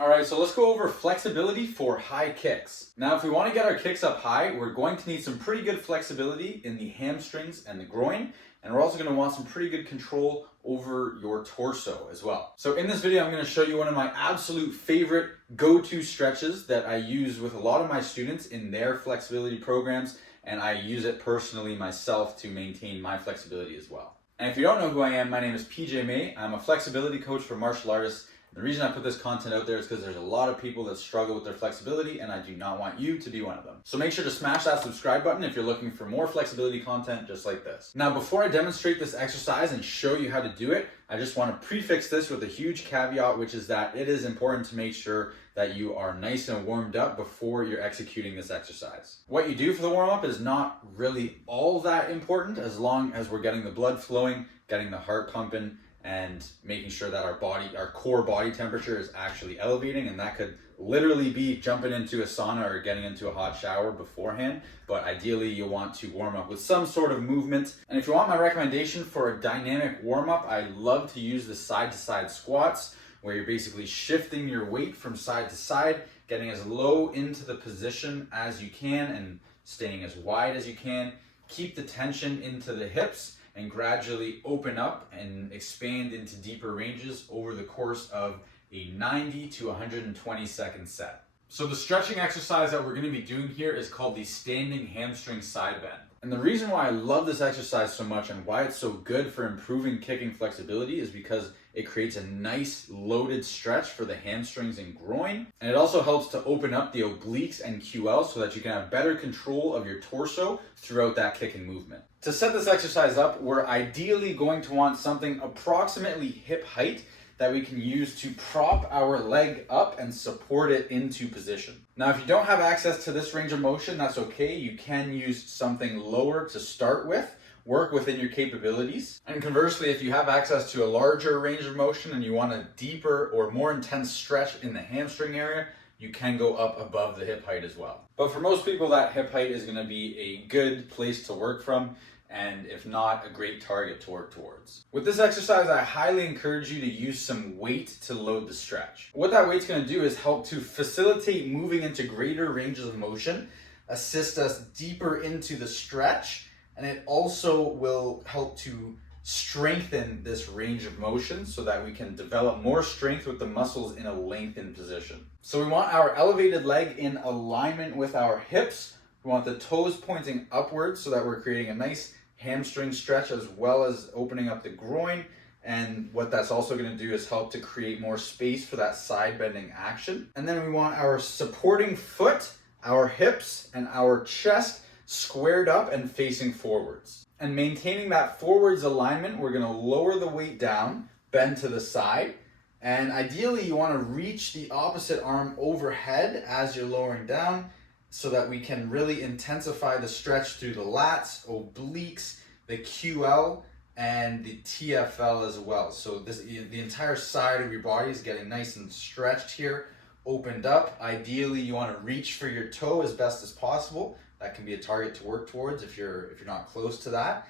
All right, so let's go over flexibility for high kicks. Now, if we want to get our kicks up high, we're going to need some pretty good flexibility in the hamstrings and the groin, and we're also going to want some pretty good control over your torso as well. So in this video, I'm going to show you one of my absolute favorite go-to stretches that I use with a lot of my students in their flexibility programs, and I use it personally myself to maintain my flexibility as well. And if you don't know who I am, my name is PJ May. I'm a flexibility coach for martial artists. The reason I put this content out there is because there's a lot of people that struggle with their flexibility, and I do not want you to be one of them. So make sure to smash that subscribe button if you're looking for more flexibility content just like this. Now, before I demonstrate this exercise and show you how to do it, I just want to prefix this with a huge caveat, which is that it is important to make sure that you are nice and warmed up before you're executing this exercise. What you do for the warm-up is not really all that important, as long as we're getting the blood flowing, getting the heart pumping, and making sure that our core body temperature is actually elevating, and that could literally be jumping into a sauna or getting into a hot shower beforehand. But ideally, you'll want to warm up with some sort of movement. And if you want my recommendation for a dynamic warm-up, I love to use the side-to-side squats, where you're basically shifting your weight from side to side, getting as low into the position as you can and staying as wide as you can. Keep the tension into the hips and gradually open up and expand into deeper ranges over the course of a 90 to 120 second set. So the stretching exercise that we're going to be doing here is called the standing hamstring side bend. And the reason why I love this exercise so much and why it's so good for improving kicking flexibility is because it creates a nice loaded stretch for the hamstrings and groin. And it also helps to open up the obliques and QL so that you can have better control of your torso throughout that kicking movement. To set this exercise up, we're ideally going to want something approximately hip height that we can use to prop our leg up and support it into position. Now, if you don't have access to this range of motion, that's okay. You can use something lower to start with. Work within your capabilities. And conversely, if you have access to a larger range of motion and you want a deeper or more intense stretch in the hamstring area, you can go up above the hip height as well. But for most people, that hip height is going to be a good place to work from, and if not, a great target to work towards. With this exercise, I highly encourage you to use some weight to load the stretch. What that weight's going to do is help to facilitate moving into greater ranges of motion, assist us deeper into the stretch, and it also will help to strengthen this range of motion so that we can develop more strength with the muscles in a lengthened position. So we want our elevated leg in alignment with our hips. We want the toes pointing upwards so that we're creating a nice hamstring stretch as well as opening up the groin. And what that's also going to do is help to create more space for that side bending action. And then we want our supporting foot, our hips, and our chest squared up and facing forwards. And maintaining that forwards alignment, we're going to lower the weight down, bend to the side, and ideally you want to reach the opposite arm overhead as you're lowering down so that we can really intensify the stretch through the lats, obliques, the QL, and the TFL as well. So the entire side of your body is getting nice and stretched here, opened up. Ideally you want to reach for your toe as best as possible. That can be a target to work towards if you're not close to that.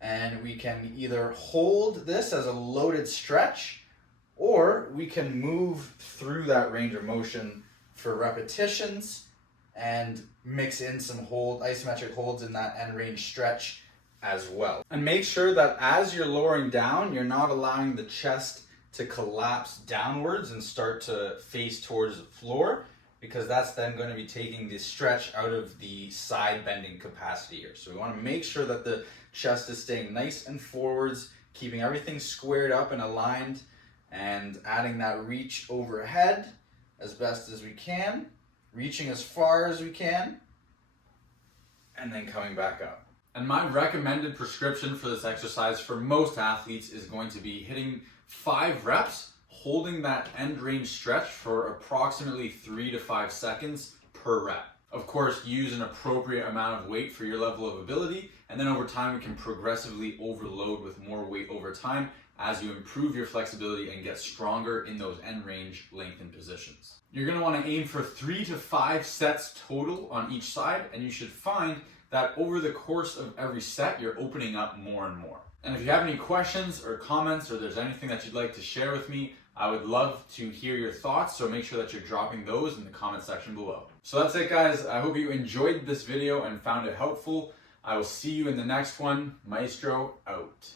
And we can either hold this as a loaded stretch, or we can move through that range of motion for repetitions and mix in some isometric holds in that end range stretch as well. And make sure that as you're lowering down, you're not allowing the chest to collapse downwards and start to face towards the floor, because that's then going to be taking the stretch out of the side bending capacity here. So we want to make sure that the chest is staying nice and forwards, keeping everything squared up and aligned, and adding that reach overhead as best as we can, reaching as far as we can, and then coming back up. And my recommended prescription for this exercise for most athletes is going to be hitting 5 reps, holding that end range stretch for approximately 3 to 5 seconds per rep. Of course, use an appropriate amount of weight for your level of ability, and then over time we can progressively overload with more weight over time as you improve your flexibility and get stronger in those end range lengthened positions. You're going to want to aim for 3 to 5 sets total on each side, and you should find that over the course of every set you're opening up more and more. And if you have any questions or comments, or there's anything that you'd like to share with me, I would love to hear your thoughts, so make sure that you're dropping those in the comment section below. So that's it, guys. I hope you enjoyed this video and found it helpful. I will see you in the next one. Maestro out.